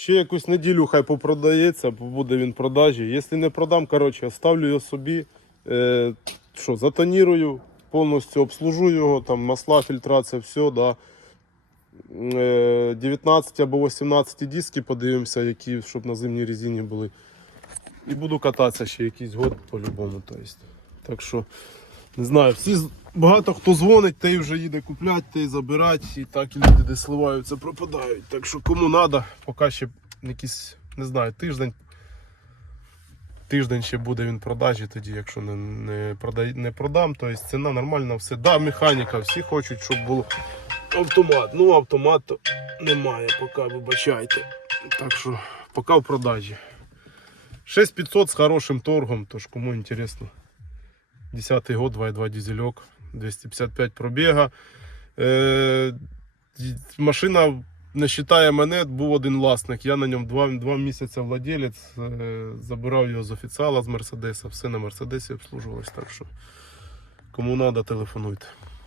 Ще якусь неділю хай попродається, буде він в продажі. Якщо не продам, коротше, оставлю його собі. Е, що, затонірую, повністю обслужу його, там масла, фільтрація, все, да. Е, 19 або 18 диски подивимося, які, щоб на зимній резині були. І буду кататися ще якийсь год по-любому. Так що, не знаю, всі, багато хто дзвонить, той вже їде купляти, той забирати, і так і люди десь сливаються, пропадають. Так що кому треба, поки ще якийсь, не знаю, тиждень. Тиждень ще буде він продажі, тоді, якщо не, не, продай, не продам, то ціна нормальна, все. Да, механіка, всі хочуть, щоб було автомат. Ну, автомат немає, поки вибачайте. Так що, поки в продажі. 6500 з хорошим торгом, тож кому інтересно. 10 год, 2.2 дизельок, 255 пробіга. Е, машина не вважає мене, був один власник. Я на ньому два, два місяці владелець. Е, забирав його з офіціала з Мерседеса. Все на Мерседесі обслужувалось. Так що, кому треба, телефонуйте.